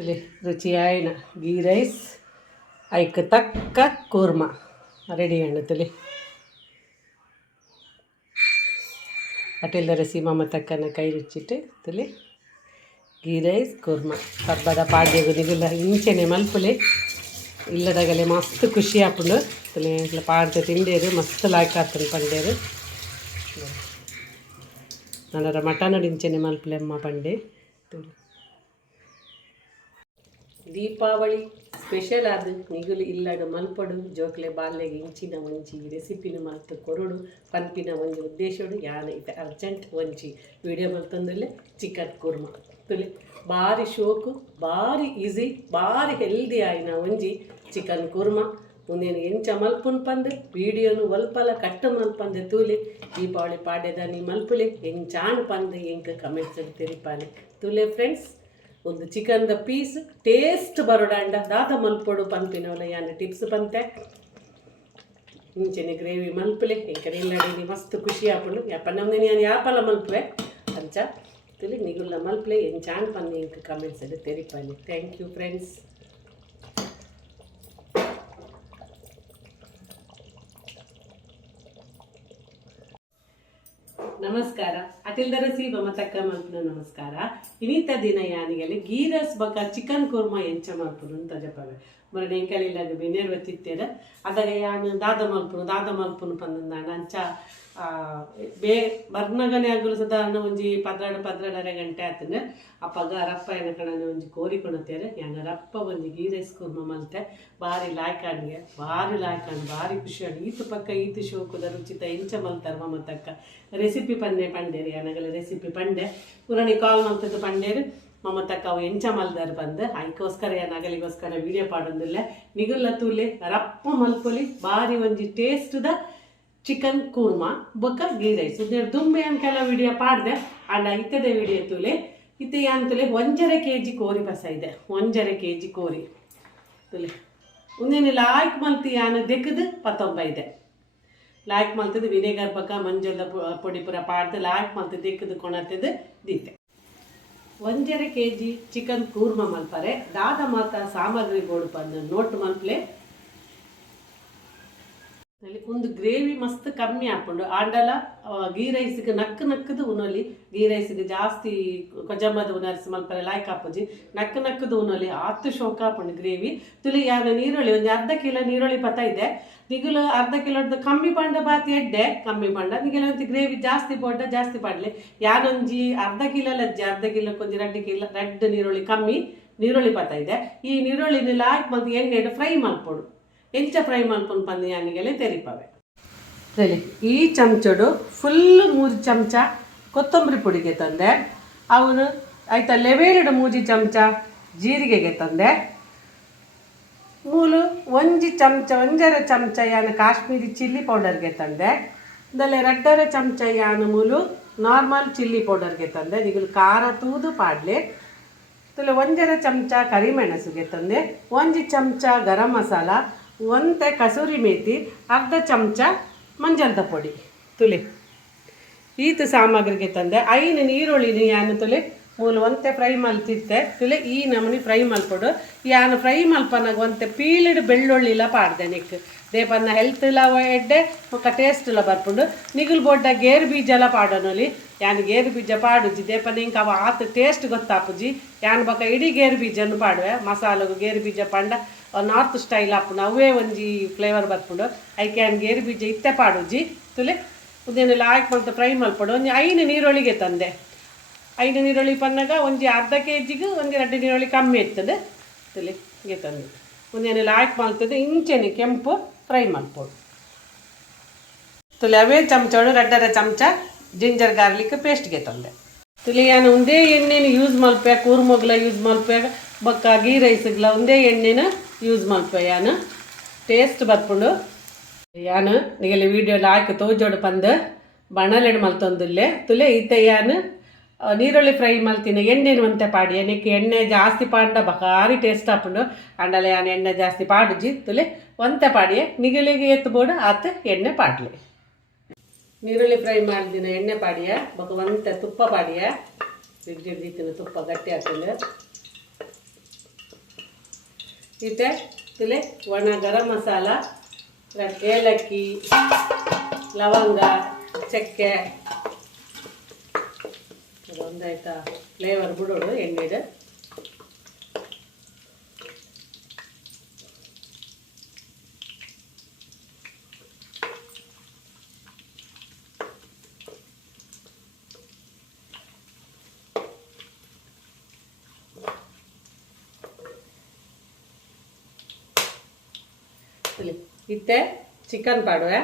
ಇಲ್ಲಿ ರುಚಿಯಾಯಿನ ghee rice, hike ತಕ್ಕ kurma ready ತುಲಿ ಅಟೆಲ್ಲ ರಸಿ ಮಮ್ಮ ತಕ್ಕನ ಕೈ ರುಚಿಟ್ಟು ತಲೆ ಗೀ ರೈಸ್, ಕೂರ್ಮ. ಹಬ್ಬದ ಪಾಡ್ಯಗು ನಿಗುಲ್ಲ ಇಂಚೆನೆ ಮಲ್ಪುಲೆ. ಇಲ್ಲದಾಗಲೆ ಮಸ್ತ್ ಖುಷಿ ಆಪುಂಡು ತಲೆ ಪಾಡ್ದೆ ತಿಂಡೇರು ಮಸ್ತ್ ಲಾಯ್ಕ್ ಆತನ ಪಂಡೇರು ನನ್ನರ ಮಟನ್ ಇಂಚೆನೆ ಮಲ್ಪುಲೆ ಅಮ್ಮ ಪಂಡೆ. ದೀಪಾವಳಿ ಸ್ಪೆಷಲ್ ಆದ ನಿಗುಲು ಇಲ್ಲದ ಮಲ್ಪಡು, ಜೋಕ್ಲೆ ಬಾಲ್ಯಗೆ ಇಂಚಿನ ಒಂಚಿ, ರೆಸಿಪಿನ ಮಲ್ತು ಕೊರಡು, ಪನ್ಪಿನ ಒಂಜಿ ಉದ್ದೇಶಡು, ಯಾನ ಇತ ಅರ್ಜೆಂಟ್ ಒಂಚಿ. ವಿಡಿಯೋ ಮಲ್ತಂದಲ್ಲೇ ಚಿಕನ್ ಕುರ್ಮ. ತುಲೆ, ಭಾರಿ ಶೋಕು, ಭಾರಿ ಈಸಿ, ಭಾರಿ ಹೆಲ್ದಿ ಆಯ್ನ ಒಂಜಿ ಚಿಕನ್ ಕುರ್ಮ. ಮುಂದೇನು ಎಂಚ ಮಲ್ಪುನ್ ಪಂದೆ, ವಿಡಿಯೋನು ಒಲ್ಪಲ ಕಟ್ಟ ಮಲ್ಪಂದೆ ತೂಲೆ. ದೀಪಾವಳಿ ಪಾಡ್ಯದ ನೀ ಮಲ್ಪುಲೆ, ಎಂಚಾಣ್ ಪಂದೆ, ಎಂಕ ಕಮೆಂಟ್ಸ್ ತೆರಿಪಾಲೆ. ತುಲೆ ಫ್ರೆಂಡ್ಸ್ ಒಂದು ಚಿಕನ್ದ ಪೀಸ್ ಟೇಸ್ಟ್ ಬರೋಡಾಂಡ ದಾದ ಮಲ್ಪೊಡು ಪನ್ಪಿನವಲ ಯಾನ ಟಿಪ್ಸ್ ಬಂತೆ. ಇಂಚೆನೆ ಗ್ರೇವಿ ಮಲ್ಪಲೆ ಎಂಕನೆ ಇಲ್ಲಡಿ ಮಸ್ತ್ ಖುಷಿ ಆಪುಂಡು ಯಾಪ ನಮ್ಗೆ ನಾನು ಯಾಪಲ ಮಲ್ಪುವೆ? ಅಂಚ. ತಿಳಿ ನಿಗುಲ್ಲ ಮಲ್ಪಲೆ, ಏನು ಚಾನ್ ಪನ್ನಿ ಕಮೆಂಟ್ಸ್ ಅಲ್ಲಿ ತೆರಿಪಾಲಿ ಥ್ಯಾಂಕ್ ಯು ಫ್ರೆಂಡ್ಸ್ ನಮಸ್ಕಾರ. ಅಟಿಲ್ದರ ಸಿ ಮಮತಕ್ಕ ಮಲ್ಪುನ ನಮಸ್ಕಾರ. ಇನಿತ ದಿನ ಯಾನಿಗೆ ಗೀರಸ್ ಬಕ ಚಿಕನ್ ಕುರ್ಮ ಎಂಚ ಮಲ್ಪುನ ಅಂತ ಮರಣ ಎಂಕಲಿಲ್ಲಾಗ ಬೆನ್ನೇರ್ ಬತ್ತಿತ್ತೇರ ಅದಾಗ ಯಾನು ದಾದ ಮಲ್ಪುನು ದಾದ ಮಲ್ಪುನು ಪಂದಂದ ಅಂಚ ಬೇ ಬರ್ನಗನೆ ಆಗಲು ಸಾಧಾರಣ ಒಂಜಿ ಪದ್ರಾಡ, ಪದ್ರಾಡರೆ ಗಂಟೆ ಆತಂದ್ರೆ ಅಪ್ಪಗ ರಪ್ಪ ಏನ ಕಣನೆ ಒಂಜಿ ಕೋರಿ ಕೊಣತೇರೆ ಯಾನ ರಪ್ಪ ಒಂಜಿ ಗೀ ರೈಸ್ ಕುರ್ಮ ಮಲ್ತೆ. ಭಾರಿ ಲಾಯ್ಕಾಣಿಗೆ, ಭಾರಿ ಲಾಯ್ಕಾಣ್, ಭಾರಿ ಖುಷಿ ಆಗಿ ಈತು ಪಕ್ಕ ಈತು ಶೋಕುದ ರುಚಿತ ಇಂಚ ಮಲ್ತಾರ ಮಮ್ಮ ತಕ್ಕ ರೆಸಿಪಿ ಪನ್ನೆ ಪಂಡೇರಿ, ಯಾನಗಲ ರೆಸಿಪಿ ಪಂಡೆ. ಪುರಾಣಿ ಕಾಲ್ ಮಲ್ತದ್ದು ಪಂಡೇರು. ಮಮ್ಮ ಅವು ಎಂಚ ಮಲ್ದಾರ್ ಬಂದು. ಅದಕ್ಕೋಸ್ಕರ ನಗಲಿಗೋಸ್ಕರ ವಿಡಿಯೋ ಪಾಡೊಂದಿಲ್ಲ. ನಿಗುಲ್ಲ ತೂಲೆ ರಪ್ಪ ಮಲ್ಪೊಲಿ, ಭಾರಿ ಒಂಜಿ ಟೇಸ್ಟ್ದ ಚಿಕನ್ ಕೂರ್ಮ ಬೊಕ್ಕ ಗೀ ರೈಸ್ ದುಂಬೆ ಅಂಕೆಲ್ಲ ವಿಡಿಯೋ ಪಾಡ್ದೆ. ಅಂಡ್ ಇತ್ತದೆ ವಿಡಿಯೋ ತೂಲೆ ಇತ್ತೆ ಅಂತಲೇ ಒಂಜರೆ ಕೆ ಜಿ ಕೋರಿ ಬಸ ಇದೆ ಒಂಜರೆ ಕೆ ಜಿ ಕೋರಿ. ತುಲೆ, ಉಂದಿನ ಲಾಯ್ಕ್ ಮಲ್ತಿ ಯಾನು ದೆಕ್ಕದು ಪತ್ತೊಂಬೈದೆ ಲಾಯ್ಕ್ ಮಲ್ತದ್ದು ವಿನೆಗರ್ ಬಕ್ಕ ಮಂಜಲ್ದ ಪೊಡಿ ಪುರ ಪಾಡ್ದು. ಲಾಯ್ಕ್ ಮಲ್ತು ದೆಕ್ಕದು ಕೊಣತ್ತದು ದೀತೆ. ಒಂಜರೆ ಕೆ ಜಿ ಚಿಕನ್ ಕೂರ್ಮ ಮಲ್ಪರೆ, ದಾದ ಮಾತ ಸಾಮಗ್ರಿ ಗೋಡು ಪಂದ ನೋಟ್ ಮಲ್ಪಲೆ. ಒಂದು ಗ್ರೇವಿ ಮಸ್ತ್ ಕಮ್ಮಿ ಹಾಕೊಂಡು, ಆಂಡಲ ಗೀ ರೈಸ್ಗೆ ನಕ್ಕ ನಕ್ಕದು ಉನೊಲಿ, ಗೀ ರೈಸ್ಗೆ ಜಾಸ್ತಿ ಕೊಜಮ್ಮದ ಉನರ್ಸಿ ಮಲ್ಪರೆ ಲಾಯ್ಕ್ ಹಾಪುಜಿ ನಕ್ಕ ನಕ್ಕದು ಉನೊಲಿ ಆತು ಶೋಕ ಹಾಕೊಂಡು ಗ್ರೇವಿ. ತುಲಿ ಯಾರು ನೀರುಳ್ಳಿ, ಒಂದು ಅರ್ಧ ಕಿಲೋ ನೀರುಳ್ಳಿ ಪತ ಇದೆ. ನಿಗುಲು ಅರ್ಧ ಕಿಲೋದ ಕಮ್ಮಿ ಪಂಡ ಬಾತ್ ಎಡ್ಡೆ, ಕಮ್ಮಿ ಪಂಡ. ಒಂದು ಗ್ರೇವಿ ಜಾಸ್ತಿ ಪೋಡ್ಡ, ಜಾಸ್ತಿ ಪಡ್ಲಿ. ಯಾನೊಂಜಿ ಅರ್ಧ ಕಿಲೋ ಲಜ್ಜಿ, ಅರ್ಧ ಕಿಲೋ ಕೊಂಚ ರೆಡ್ ಕಿಲೋ, ರೆಡ್ ನೀರುಳ್ಳಿ ಕಮ್ಮಿ, ನೀರುಳ್ಳಿ ಪತ ಇದೆ. ಈ ನೀರುಳ್ಳಿನ ಹಾಕಿ ಮತ್ತು ಎಣ್ಣೆ ಫ್ರೈ ಮಾಡ್ಕೊಡು ಎಂಚ ಫ್ರೈ ಮಾಡ್ಕೊಂಡು ಬಂದು ಯಾನಿಗೆಲೆ ತೆರಿಪವೆ. ಈ ಚಮಚಡು ಫುಲ್ ಮೂರು ಚಮಚ ಕೊತ್ತಂಬರಿ ಪುಡಿಗೆ ತಂದೆ. ಅವನು ಆಯ್ತಾ ಲೆವೆಲ್ಡ್ ಮೂಜಿ ಚಮಚ ಜೀರಿಗೆಗೆ ತಂದೆ. ಮೂಲು ಒಂಜಿ ಚಮಚ, ಒಂಜರ ಚಮಚ ಯಾನ ಕಾಶ್ಮೀರಿ ಚಿಲ್ಲಿ ಪೌಡರ್ಗೆ ತಂದೆ. ದಲೆ ರಡ್ಡರ ಚಮಚ ಯಾನ ಮೂಲು ನಾರ್ಮಲ್ ಚಿಲ್ಲಿ ಪೌಡರ್ಗೆ ತಂದೆ. ನಿಗಲು ಖಾರ ತೂದು ಪಾಡ್ಲೆ. ತುಲೆ ಒಂಜರ ಚಮಚ ಕರಿಮೆಣಸುಗೆ ತಂದೆ. ಒಂಜಿ ಚಮಚ ಗರಂ ಮಸಾಲ, ಒಂತೆ ಕಸೂರಿ ಮೇಥಿ ಅರ್ಧ ಚಮಚ ಮಂಜಲ್ದ ಪೊಡಿ. ತುಲೆ. ಈತ ಸಾಮಗ್ರಿಗೆ ತಂದೆ. ಐನು ನೀರುಳ್ಳಿನಿ ಯಾನು ತುಲೆ. ಮೂಲು ಒಂತೆ ಫ್ರೈ ಮಲ್ತಿತ್ತೆ ತುಲೆ ಈ ನಮೂನಿ ಫ್ರೈ ಮಲ್ಪಡು ಯಾನು ಫ್ರೈ ಮಲ್ಪನಾಗ ಒಂತೆ ಪೀಲಿಡ್ ಬೆಳ್ಳುಳ್ಳಿಲ ಪಾಡ್ದೆ ನಿಕ್. ದೇಪನ್ನ ಹೆಲ್ತ್ ಇಲ್ಲ ಎಡ್ಡೆ ಮುಕ್ಕ ಟೇಸ್ಟ್ ಇಲ್ಲ ಬರ್ಪುಂಡು. ನಿಗಲ್ ಬೊಡ್ಡ ಗೇರು ಬೀಜ ಎಲ್ಲ ಪಾಡೋನೊಲಿ ಯಾನ್ ಗೇರು ಬೀಜ ಪಾಡುಜಿ ದೇಪನ ಇಂಕ ಅವ ಆತ ಟೇಸ್ಟ್ ಗೊತ್ತಾಪುಜಿ. ಯಾನ್ ಬಕ ಇಡೀ ಗೇರು ಬೀಜನ್ನು ಪಾಡುವೆ. ಮಸಾಲೆಗು ಗೇರು ಬೀಜ ಪಂಡ ನಾರ್ತ್ ಸ್ಟೈಲ್ ಆಪುಂಡು. ಅವೇ ಒಂಜಿ ಫ್ಲೇವರ್ ಬರ್ಪುಂಡು. ಐಕೆ ಯಾನ್ ಗೇರು ಬೀಜ ಇತ್ತೆ ಪಾಡುಜಿ. ತುಲೆ ಉದೇನೆಲ್ಲ ಹಾಕಿ ಮಲ್ತ ಫ್ರೈ ಮಲ್ಪಡು. ಒಂಜಿ ಐನು ನೀರೊಳಿಗೆ ತಂದೆ. ಐದು ನೀರುಳ್ಳಿ ಪನ್ನಾಗ ಒಂಜಿ ಅರ್ಧ ಕೆ ಜಿಗೆ ಒಂದು ಎರಡು ನೀರುಳ್ಳಿ ಕಮ್ಮಿ ಇರ್ತದೆ. ತಲೆ ಹೀಗೆ ತಂದೆ. ಒಂದೇನೆಲ್ಲ ಹಾಕಿ ಮಾಡ್ತದೆ ಇಂಚೆನೆ ಕೆಂಪು ಫ್ರೈ ಮಾಡ್ಬೋದು. ತುಲಿ ಅವೇ ಚಮಚಗಳು ರಡ್ಡರ ಚಮಚ ಜಿಂಜರ್ ಗಾರ್ಲಿಕ್ ಪೇಸ್ಟ್ಗೆ ತಂದೆ. ತುಲಿ ಏನು ಒಂದೇ ಎಣ್ಣೆನ ಯೂಸ್ ಮಲ್ಪೆ ಕೂರ್ಮೊಗ್ಲ ಯೂಸ್ ಮಲ್ಪೆ ಬಕ್ಕ ಗೀ ರೈಸ್ಗ್ಲ ಒಂದೇ ಎಣ್ಣೆನ ಯೂಸ್ ಮಲ್ಪೆ ಯಾನು? ಟೇಸ್ಟ್ ಬರ್ಪುಂಡು. ಯಾನು ನಿಗಲಿ ವೀಡಿಯೋ ಹಾಕಿ ತೋಜೋಡು ಪಂದು ಬಣಲೆಡು ಮಲ್ತೊಂದುಲ್ಲೆ. ತುಲೆ ಈತ ಆ, ನೀರುಳ್ಳಿ ಫ್ರೈ ಮಲ್ತಿನ ಎಣ್ಣೆ ಒಂತೆ ಪಾಡಿ. ಎಣ್ಣೆಕ್ಕೆ ಎಣ್ಣೆ ಜಾಸ್ತಿ ಪಾಂಡ ಬಕಾರಿ ಟೇಸ್ಟ್ ಆಪುಂಡು ಅಂಡಲೆ ಆ ಎಣ್ಣೆ ಜಾಸ್ತಿ ಪಾಡು ತುಲೆ ಒಂತೆ ಪಾಡಿಯೆ. ನಿಗಲಿಗೆ ಎತ್ತು ಬೋಡು, ಆತ ಎಣ್ಣೆ ಪಾಡ್ಲಿ. ನೀರುಳ್ಳಿ ಫ್ರೈ ಮಾಡಿದಿನ ಎಣ್ಣೆ ಪಾಡಿಯ. ಬೊಕ ಒಂತೆ ತುಪ್ಪ ಪಾಡಿಯ. ಹಿಡ್ದಿಡ್ದಿತ್ತಿನ ತುಪ್ಪ ಗಟ್ಟಿ ಹಾಕೊಂಡು. ಇತ್ತೆ ಇಲ್ಲೇ ಒಣ ಗರಂ ಮಸಾಲ ಏಲಕ್ಕಿ, ಲವಂಗ, ಚಕ್ಕೆ ಅದೊಂದಾಯ್ತಾ ಫ್ಲೇವರ್ ಬಿಡೋಡು ಎಣ್ಣೆದು. ಇಲ್ಲಿ ಇತ್ತೆ ಚಿಕನ್ ಪಾಡುವೆ?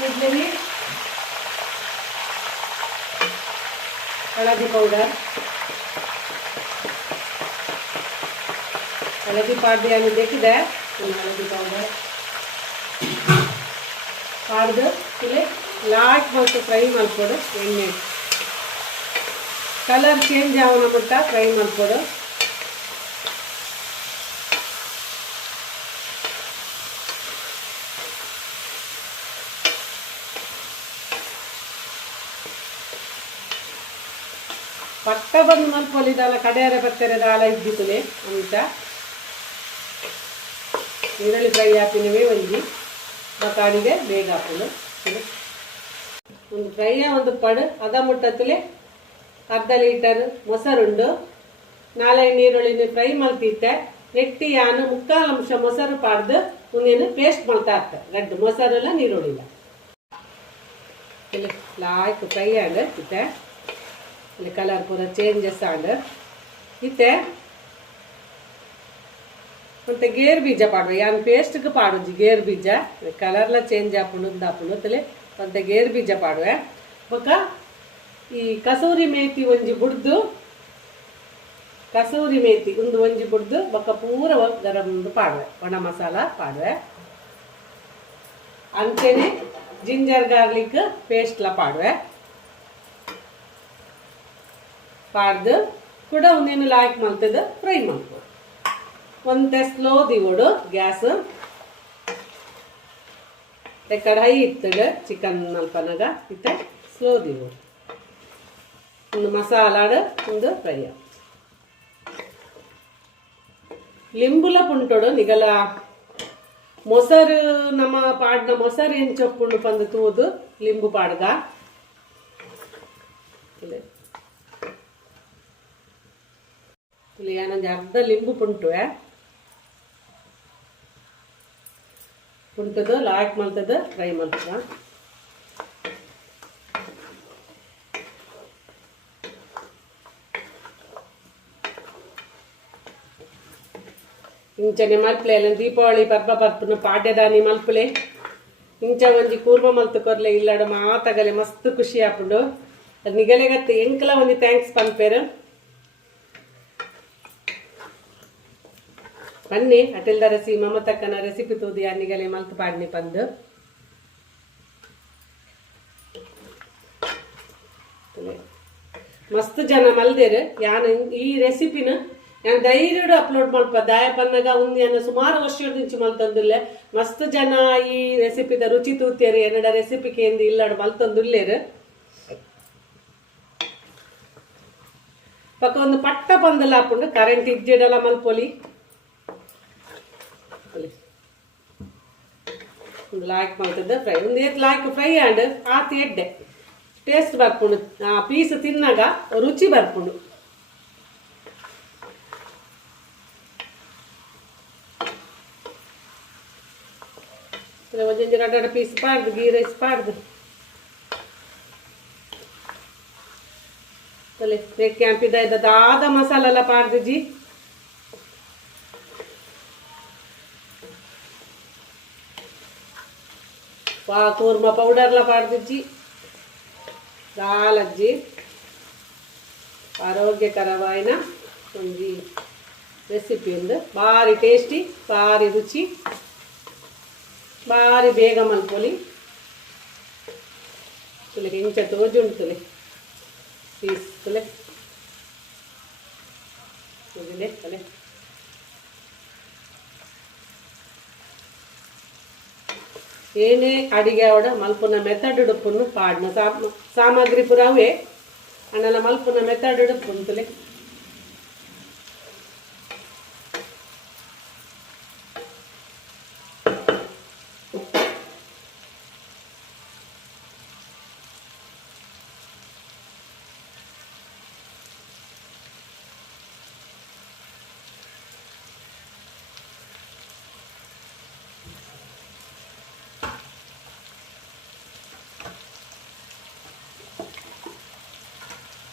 ಪಾಡು ಹಳದಿ ಪೌಡರ್ ಹಳದಿ ಪಾಡ್ದು ಏನು ಬೇಕಿದೆ? ಹಳದಿ ಪೌಡರ್ ಪಾಡ್ದು ಇಲ್ಲಿ ಲಾಟ್ ಮತ್ತು ಫ್ರೈ ಮಾಡ್ಕೊಡು ಎಣ್ಣೆ. ಕಲರ್ ಚೇಂಜ್ ಆಗೋಣ ಮಟ್ಟ ಫ್ರೈ ಮಾಡ್ಕೊಡು. ಪಕ್ಕ ಬಂದು ಮಲ್ಪೊಲಿದಲ್ಲ ಕಡೆಯರೆ ಬರ್ತಾರೆ ದಾಲ ಇದ್ದಿತ್ತಲೆ ಅಂತ. ಈರುಳ್ಳಿ ಫ್ರೈ ಹಾಕಿನವೇ ಒಂಜಿ ಬಕಾಡಿಗೆ ಬೇಗ ಹಾಕಲು. ಒಂದು ಫ್ರೈಯ ಒಂದು ಪಡು, ಅದ ಮುಟ್ಟತ್ತಲೆ ಅರ್ಧ ಲೀಟರ್ ಮೊಸರುಂಡು. ನಾಲ್ಕು ನೀರುಳ್ಳಿನ ಫ್ರೈ ಮಲ್ತಿತ್ತೆ ನೆಟ್ಟಿ ಯಾನು ಮುಕ್ಕಾಲು ಅಂಶ ಮೊಸರು ಪಾಡ್ದು ಒಂದೇನು ಪೇಸ್ಟ್ ಮಾಡ್ತಾ ಇರ್ತ ಗಡ್ಡು ಮೊಸರೆಲ್ಲ, ನೀರುಳ್ಳಿಲ್ಲ. ಲಾಯ್ಕು ಫ್ರೈ ಆಂಡ್ ಇಲ್ಲಿ ಕಲರ್ ಪೂರ ಚೇಂಜಸ್ ಆಂಡ್ ಇತ್ತೆ. ಮತ್ತೆ ಗೇರ್ ಬೀಜ ಪಾಡುವ ಯಾನ್ ಪೇಸ್ಟ್ಗೆ ಪಾಡುಜಿ ಗೇರ್ ಬೀಜ. ಕಲರ್ಲ ಚೇಂಜ್ ಆಪುಂಡು ದಾಪುಂಡು ತಲೆ ಮತ್ತೆ ಗೇರ್ ಬೀಜ ಪಾಡುವೆ. ಬೊಕ್ಕ ಈ ಕಸೂರಿ ಮೇತಿ ಒಂಜಿ ಬುಡ್ದು, ಕಸೂರಿ ಮೇತಿ ಒಂದು ಒಂಜಿ ಬುಡ್ದು ಬೊಕ್ಕ ಪೂರ ಗರಂ ಪಾಡುವೆ. ಒಣ ಮಸಾಲ ಪಾಡುವೆ. ಅಂಚೆನೆ ಜಿಂಜರ್ ಗಾರ್ಲಿಕ್ ಪೇಸ್ಟ್ಲ ಪಾಡುವೆ. ಪಾಡ್ದು ಕೂಡ ಒಂದೇನು ಲಾಯ್ಕ್ ಮಲ್ತದ ಫ್ರೈ ಮಾಡ್ಬೋದು ಒಂತೆ ಸ್ಲೋ ದಿವೋಡು ಗ್ಯಾಸ್ ಕಡಾಯಿ ಇತ್ತಗ ಚಿಕನ್ ಮಲ್ಪನಾಗ ಇತ್ತೆ ಸ್ಲೋ ದಿವೋಡು ಒಂದು ಮಸಾಲಾಡ ಒಂದು ಫ್ರೈ ಲಿಂಬುಲ ಪುಂಟೋಡು, ನಿಗಲ ಮೊಸರು, ನಮ್ಮ ಪಾಡ್ನ ಮೊಸರು ಏನು ಚೊಪ್ಪುಂಡು ಪಂದು ತೂದು, ಲಿಂಬು ಪಾಡ್ಗ ಇಲ್ಲಿ ಇಲ್ಲಿ ಅರ್ಧ ಲಿಂಬು ಪುಂಟುವೆ ಪುಂಟದು ಲಾಕ್ ಮಲ್ತದ ಫ್ರೈ ಮಲ್ತದ. ಇಂಚನೆ ಮಲ್ಪಲೆ ಅಲ್ಲ ದೀಪಾವಳಿ ಪರ್ಬ ಬರ್ಪುನ ಪಾಡ್ಯದಾನಿ ಮಲ್ಪಲೆ ಇಂಚ ಒಂಜಿ ಕೂರ್ಮ ಮಲ್ತು ಕೊರ್ಲೆ, ಇಲ್ಲಾಡ ಮಾತಾಗಲೆ ಮಸ್ತ್ ಖುಷಿ ಆಪುಂಡು. ನಿಗಲೆಗತ್ತೆ ಎಂಕಲ ಒಂಜಿ ಥ್ಯಾಂಕ್ಸ್ ಪನ್ಪೇರು. ಬನ್ನಿ, ಅಟೆಲ್ದ ರಸಿ, ಮಮತಕ್ಕನ ರೆಸಿಪಿ ತೂದಿ ಅನ್ನಿಗಲೆ ಮಲ್ತು ಪಾಡ್ನಿ ಪಂದು ಮಸ್ತ್ ಜನ ಮಲ್ದೇರು, ಯಾನ್ ಈ ರೆಸಿಪಿನ ನಾನು ಧೈರ್ಯಡು ಅಪ್ಲೋಡ್ ಮಲ್ಪ ದಾಯ ಪನ್ನಗ ಒಂದು ಏನು ಸುಮಾರು ವರ್ಷದ నుంచి ಮಲ್ತಂದಿಲ್ಲ, ಮಸ್ತ್ ಜನ ಈ ರೆಸಿಪಿದ ರುಚಿ ತೂತಿಯರು ಎನ್ನಡ ರೆಸಿಪಿ ಕೇಂದ್ರ ಇಲ್ಲಡ ಮಲ್ತಂದುಲ್ಲೇರು. ಪಕ್ಕ ಒಂದು ಪಟ್ಟ ಬಂದಲ್ಲ ಹಾಕೊಂಡು ಕರೆಂಟ್ ಇದ್ದಿಡಲ್ಲ ಮಲ್ಪೊಲಿ ಅಲ್ಲಿ. ಒಂದು ಲಾಯ್ಕ್ ಮಾಡ್ತಿದ್ದೆ ಫ್ರೈ ಒಂದು ಏತ್ ಲಾಯ್ಕ್ ಫ್ರೈ ಆಂಡ್ ಆತ ಎಡ್ಡೆ. ಟೇಸ್ಟ್ ಬರ್ಪುಂಡು. ಆ ಪೀಸ್ ತಿನ್ನಾಗ ರುಚಿ ಬರ್ಪುಂಡು. ಒಂದೊಂದು ಎರಡು ಪೀಸ್ ಪಾಡ್ದು, ಗೀ ರೈಸ್ ಪಾಡ್ದು. ತಲೆ ಬೇಕು ಕ್ಯಾಂಪಿದ ಇದ್ದದಾದ ಮಸಾಲ ಎಲ್ಲ ಪಾಡ್ದು ಜಿ. ಪಾ ಕೂರ್ಮ ಪೌಡರ್ಲ ಪಾಡ್ದಿಜ್ಜಿ ದಾಲಜ್ಜಿ ಆರೋಗ್ಯಕರವಾಯಿನ ಒಂಜಿ ರೆಸಿಪಿ ಉಂದು ಭಾರಿ ಟೇಸ್ಟಿ ಭಾರಿ ರುಚಿ ಭಾರಿ ಬೇಗ ಮಲ್ಪೊಲಿ ತುಲೆ ಇಂಚ ತೋಜುಂಡು ತುಲೆ ಪೀಸ್ ತುಲೆ ತುಲೆ ತಲೆ ಏನೇ ಅಡಿಗೆ ಆವಡ ಮಲ್ಪುನ ಮೆಥಡ್ ಉಡುಪನ್ನು ಪಾಡ್ನ ಸಾಮ್- ಸಾಮಗ್ರಿ ಪುರಾವೇ. ಅಣ್ಣನ ಮಲ್ಪುನ ಮೆಥಡ್ ಉಡುಪುನು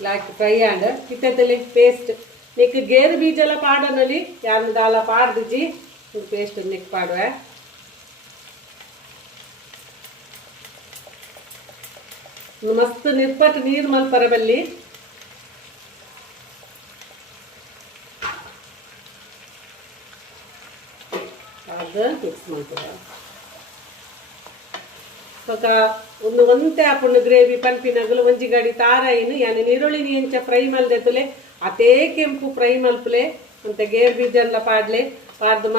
ब्लैक फ्रई पेस्ट नैक् गेर बीजेल पाड़ी पाड़ी जी पेस्ट नैक् पाड़े मस्त निपट नीर मल पर बल्ली मिक्स ఒక ಒಂದು ಒಂತೆ ಆಪುಂಡು ಗ್ರೇವಿ ಪನ್ಪಿನಗಲು ಒಂಜಿ ಗಾಡಿ ತಾರಾಯಿನು ಯಾನೆ ನೀರುಳ್ಳಿ ಎಂಚ ಫ್ರೈ ಮಲ್ದೆತುಲೆ ಅತೇ ಕೆಂಪು ಫ್ರೈ ಮಲ್ಪುಲೆ, ಅಂತ ಗೇರ್ ಬೀಜನ್ಲ ಪಾಡ್ಲೆ, ಪಾಡ್ದು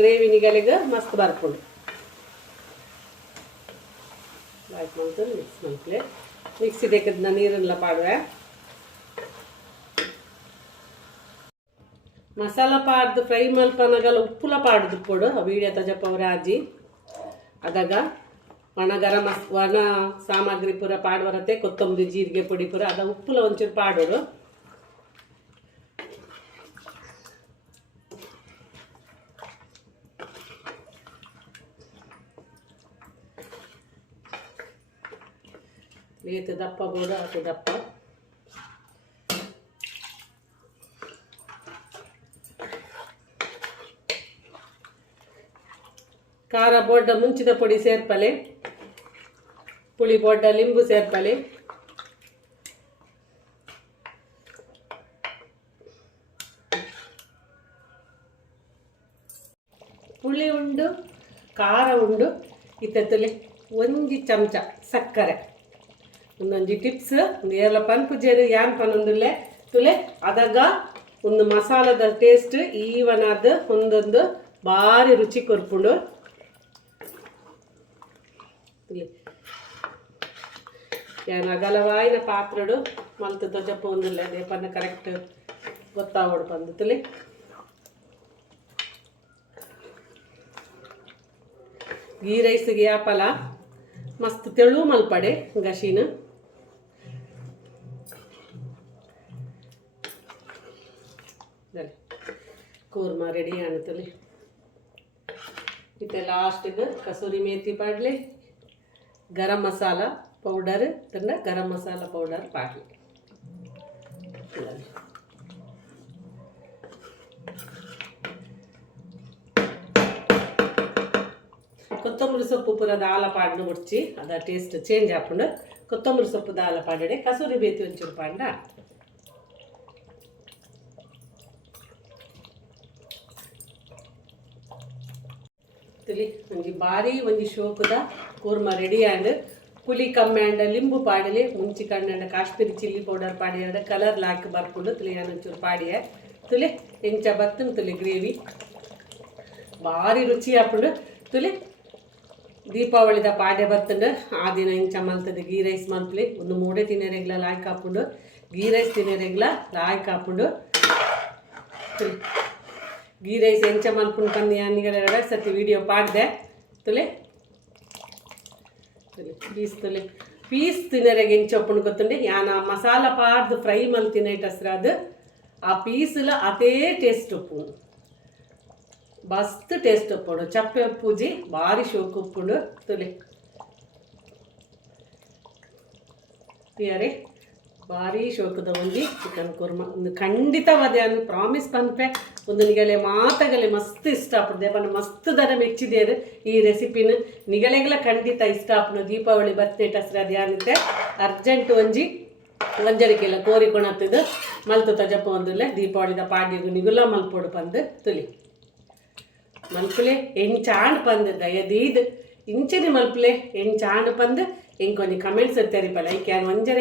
ಗ್ರೇವಿ ನಿಗಲಿಗ ಮಸ್ತ್ ಬರ್ಪುಂಡು. ಲೈಕ್ ಮಲ್ತು ಮಿಕ್ಸ್ ಮಲ್ಪಲೆ. ಮಿಕ್ಸಿ ಬೇಕದ್ನ ನೀರನ್ಲ ಪಾಡುವೆ. ಮಸಾಲ ಪಾಡ್ದು ಫ್ರೈ ಮಲ್ಪನಗಲ ಉಪ್ಪುಲ ಪಾಡ್ದು ಪೋಡು ವೀಡಿಯೋ ತಜಪ್ಪ ಆಜಿ. ಅದಾಗ ಒಣ ಗರಂ ಒಣ ಸಾಮಗ್ರಿ ಪೂರ ಪಾಡುವರತ್ತೆ ಕೊತ್ತಂಬರಿ, ಜೀರಿಗೆ ಪುಡಿ ಪೂರ, ಅದ ಉಪ್ಪುಲ ಒಂಚೂರು ಪಾಡೋರು ಏತು ದಪ್ಪ ಬೋದ ಅದು ದಪ್ಪ. ಖಾರ ಬೋಡ್ಡ ಮುಂಚಿದ ಪುಡಿ ಸೇರ್ಪಲೆ. ಪುಳಿ ಬೋಡ್ಡ ಲಿಂಬು ಸೇರ್ಪಲಿ. ಪುಳಿ ಉಂಡು, ಖಾರ ಉಂಡು ಇತ್ತಲ್ಲಿ ಒಂಜಿ ಚಮಚ ಸಕ್ಕರೆ. ಒಂದೊಂಜಿ ಟಿಪ್ಸ್ ಏರ್ಲ ಪನ್ಪು ಜೇರು, ಯಾನ್ ಪನೊಂದುಲ್ಲೆ ತುಲೆ ಅದಾಗ ಒಂದು ಮಸಾಲದ ಟೇಸ್ಟ್ ಈವನಾದ ಒಂದೊಂದು ಭಾರಿ ರುಚಿ ಕೊರ್ಪುಂಡು ಇಲ್ಲಿ ಅಗಲವಾಯಿನ ಪಾತ್ರಡು ಮಲ್ತು ದೊಡ್ಡಪ್ಪ ಒಂದಿಲ್ಲ ಅದೇ ಪನ್ನ ಕರೆಕ್ಟ್ ಗೊತ್ತಾಗೋಡು ಪಂದು ತುಲಿ ಗೀ ರೈಸ್ಗೆ ಆಪಲ ಮಸ್ತ್ ತೆಳು ಮಲ್ಪಡೆ ಗಶಿನ. ಕೂರ್ಮ ರೆಡಿ ಆಣತಲಿ ಇತ್ತೆ ಲಾಸ್ಟಿಗೆ ಕಸೂರಿ ಮೇತಿ ಪಾಡ್ಲಿ, ಗರಂ ಮಸಾಲ. ಪೌಡರ್ ತಂದ ಗರಂ ಮಸಾಲ ಪೌಡರ್ ಪಾಡ್ಲಿ ಕೊತ್ತಂಬರಿ ಸೊಪ್ಪು ಪೂರ ದಾಲ ಪಾಡ್ನು ಮುಡ್ಚಿ ಅದ ಟೇಸ್ಟ್ ಚೇಂಜ್ ಹಾಕೊಂಡು ಕೊತ್ತಂಬರಿ ಸೊಪ್ಪು ದಾಲ ಪಾಡಡೆ ಕಸೂರಿ ಬೇತಿ ಒಂಚೂರು ಪಾಂಡ ತಿಳಿ ಒಂಜಿ ಬಾರಿ ಒಂಜಿ ಶೋಕುದ ಕೂರ್ಮ ರೆಡಿ ಆಂಡ್ ಪುಲಿ ಕಮ್ಮಿ ಆಂಡ್ ಲಿಂಬು ಪಾಡಲಿ, ಮುಂಚಿ ಕಣ್ಣಂಡ ಕಾಶ್ಮೀರಿ ಚಿಲ್ಲಿ ಪೌಡರ್ ಪಾಡಿ ಆಂಡ್ ಕಲರ್ ಲಾಕ್ ಬರ್ಕೊಂಡು ತುಳಿ ಒಂಚೂರು ಪಾಡಿಯ. ತುಲಿ ಎಂಚ ಬತ್ತನ ತುಲಿ ಗ್ರೇವಿ. ಭಾರಿ ರುಚಿ ಹಾಕೊಂಡು ತುಲೆ, ದೀಪಾವಳಿದ ಪಾಡೆ ಬರ್ತಂಡು ಆ ದಿನ ಇಂಚ ಮಲ್ತದೆ ಗೀ ರೈಸ್ ಮಲ್ಪಲಿ ಒಂದು ಮೂಡೆ ತಿನ್ನೋರೆಗ್ಲ ಲಾಯ್ಕ್ ಹಾಕೊಂಡು ಗೀ ರೈಸ್ ತಿನ್ನೋರೆಗ್ಲ ಲಾಯ್ಕ್ ಹಾಕೊಂಡು ಗೀ ರೈಸ್ ಎಂಚ ಮಲ್ಪುಂಡು ಪಂದಿ ಅನ್ನಿಗಡ ಸತಿ ವಿಡಿಯೋ ಪಾಡ್ದೆ. ತುಲೆ ತುಲೆ ಪೀಸ್ ತುಲೆ ಪೀಸ್ ತಿನ್ನರೆಗೆ ಎಂಚ ಒಪ್ಪುಂಡು ಗೊತ್ತುಂಡೆ ಯಾನ ಮಸಾಲ ಪಾಡ್ದು ಫ್ರೈ ಮಲ್ ತಿನ್ನೈಟ್ ಅದು ಆ ಪೀಸ್ಲ ಅದೇ ಟೇಸ್ಟ್ ಉಪ್ಪುಂಡು ಮಸ್ತ್ ಟೇಸ್ಟ್ ಉಪ್ಪುಂಡು ಚಪ್ಪೆ ಉಪ್ಪುಜಿ ಭಾರಿ ಶೋಕು ಉಪ್ಪುಂಡು ತುಲೆ ಯಾರೇ ಭಾರಿ ಶೋಕದ ಒಂಜಿ ಚಿಕನ್ ಕುರ್ಮ. ಒಂದು ಖಂಡಿತವಾದ ಅನ್ನು ಪ್ರಾಮಿಸ್ ಪನ್ಪೆ ಒಂದು ನಿಗಲೆ ಮಾತಗಲೆ ಮಸ್ತ್ ಇಷ್ಟ ಆಪುದೆ ಪನ್ನ ಮಸ್ತ್ ದರ ಮೆಚ್ಚಿದೇರು ಈ ರೆಸಿಪಿನ ನಿಗಲೆಗಳ ಖಂಡಿತ ಇಷ್ಟ ಆಪುನು ದೀಪಾವಳಿ ಬರ್ತೇಟ್ ಹಸ್ರ ಧ್ಯಾನಿತೆ ಅರ್ಜೆಂಟ್ ಒಂಜಿ ಒಂಜರಿಕೆಲ್ಲ ಕೋರಿ ಕೊಣತ್ತದು ಮಲ್ತು ತಜಪ್ಪ ಒಂದುಲ್ಲೆ ದೀಪಾವಳಿದ ಪಾಡ್ಯಗು ನಿಗುಲ ಮಲ್ಪೊಡು ಪಂದು ತುಲಿ. ಮಲ್ಪುಲೆ ಎಂಚಾಂಡ್ ಪಂದು ದಯದೀದ್. ಇಂಚನೆ ಮಲ್ಪುಲೆ ಎಂಚಾಂಡ್ ಪಂದು ఇంక కొంచెం కమెంట్స్ వచ్చారు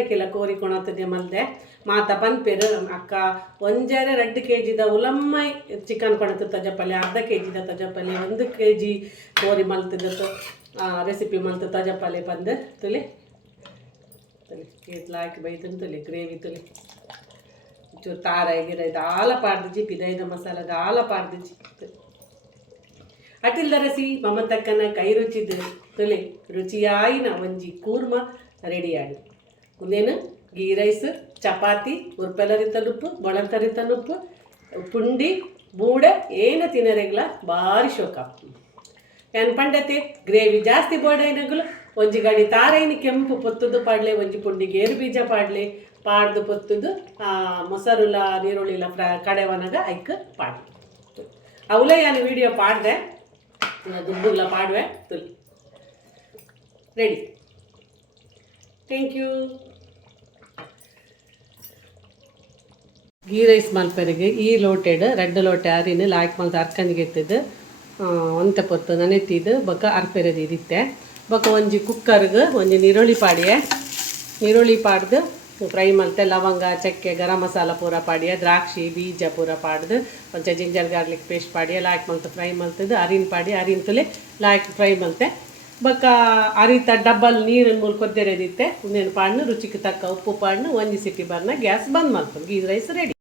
ಕೆಲ ಕೋರಿ ಕೋರಿಕೊಣತದೆ ಮಲ್ದೆ. ಮಾತ ಪನ್ಪೆರು, ಅಕ್ಕ ಒಂಜರೆ ರೆಡ್ ಕೆ ಜಿದ ಉಲಮ್ಮೈ ಚಿಕನ್ ಕೊಣತು ತಜಪಲೆ ಅರ್ಧ ಕೆ ಜಿದ ತಜಪಲೆ ಒಂದು ಕೆ ಜಿ ಕೋರಿ ಮಲ್ತದ ರೆಸಿಪಿ ಮಲ್ತ ತಜಪಲೆ ಬಂದು. ತುಲಿ ತುಲಿ ಇಟ್ಲ ಹಾಕಿ ಬೈತನು ತುಲಿ ಗ್ರೇವಿ ತುಲಿ. ಚೂರು ತಾರ ಗಿರ ಇದು ಆಲ ಪಾಡ್ದಿಜಿ ಪಿದೈದ ಮಸಾಲದ ಆಲ ಪಾಡ್ದಿಜಿ ದರಸಿ ರಸಿ ಮಮತಕ್ಕನ ಕೈ ರುಚಿದ್ದು ತುಲೆ ರುಚಿಯಾಯಿನ ಒಂಜಿ ಕೂರ್ಮ ರೆಡಿಯಾಡು ಮುಂದೇನು ಗೀ ರೈಸ್ ಚಪಾತಿ ಉರ್ಪೆಲರಿತನುಪ್ಪು ಉಪ್ಪು ಪುಂಡಿ ಬೂಡ ಏನ ತಿನ್ನರೆಗ್ಲ ಭಾರಿ ಶೋಕ. ಏನು ಪಂಡತೆ? ಗ್ರೇವಿ ಜಾಸ್ತಿ ಬೋಡೈನಗುಲು ಒಂಜಿ ಗಡಿ ತಾರೈನ ಕೆಂಪು ಪೊತ್ತುದು ಪಾಡ್ಲೆ ಒಂಜಿ ಪುಂಡಿ ಗೇರು ಬೀಜ ಪಾಡ್ಲೆ ಪಾಡ್ದು ಪೊತ್ತುದು ಆ, ಮೊಸರುಲ ನೀರುಳ್ಳಿಲ ಫ್ರ ಕಡೆವನಗ ಐಕ್ ಪಾಡ್ಲಿ. ಅವಲೇ ಯಾನು ವಿಡಿಯೋ ಪಾಡ್ದೆ ದುಡ್ಡುಲ್ಲ ಪಾಡ್ವೆ tool. Ready thank you ghee rice ಮಲ್ಪರಿಗೆ ಈ ಲೋಟೆಡ್, ರೆಡ್ ಲೋಟೆ ಅರಿನ ಲಾಯ್ಕ್ ಮಲ್ತ ಅರ್ಕಂದಿಗೆ ಎತ್ತಿದ್ದು ಒಂತೆ ಪೊತ್ತು ನನೆತ್ತಿದ್ದು, ಬೊಕ್ಕ ಅರ್ಪೆರೆದು ಇದಿತ್ತೆ. ಬೊಕ್ಕ ಒಂಜಿ ಕುಕ್ಕರ್ಗೆ, ಒಂಜಿ ನೀರುಳ್ಳಿ ಪಾಡಿಯೆ. ನೀರುಳ್ಳಿ ಪಾಡ್ದು ಫ್ರೈ ಮಲ್ತೆ ಲವಂಗ, ಚಕ್ಕೆ, ಗರಂ ಮಸಾಲ ಪೂರ ಪಾಡಿಯ, ದ್ರಾಕ್ಷಿ, ಬೀಜ ಪೂರ ಪಾಡ್ದು, ಒಂಚ ಜಿಂಜರ್ ಗಾರ್ಲಿಕ್ ಪೇಸ್ಟ್ ಪಾಡಿಯ, ಲಾಯ್ಕ್ ಮಲ್ತು ಫ್ರೈ ಮಲ್ತದ್ದು, ಅರಿನ್ ಪಾಡಿ ಅರಿನ್ ತುಲೆ ಲಾಯ್ಕ್ ಫ್ರೈ ಮಲ್ತೆ. ಬೊಕ್ಕ ಅರಿತ ಡಬ್ಬಲ್ ನೀರಿನ ಮೂಲ ಕೊದ್ದೆರೆದಿತ್ತೆ. ಉಂದೇನು ಪಾಡ್ನ ರುಚಿಗೆ ತಕ್ಕ ಉಪ್ಪು ಪಾಡ್ನ ಒಂಜಿ ಸಿಟಿ ಬರ್ನ ಗ್ಯಾಸ್ ಬಂದ್ ಮಲ್ಪದು ಗೀ ರೈಸ್ ರೆಡಿ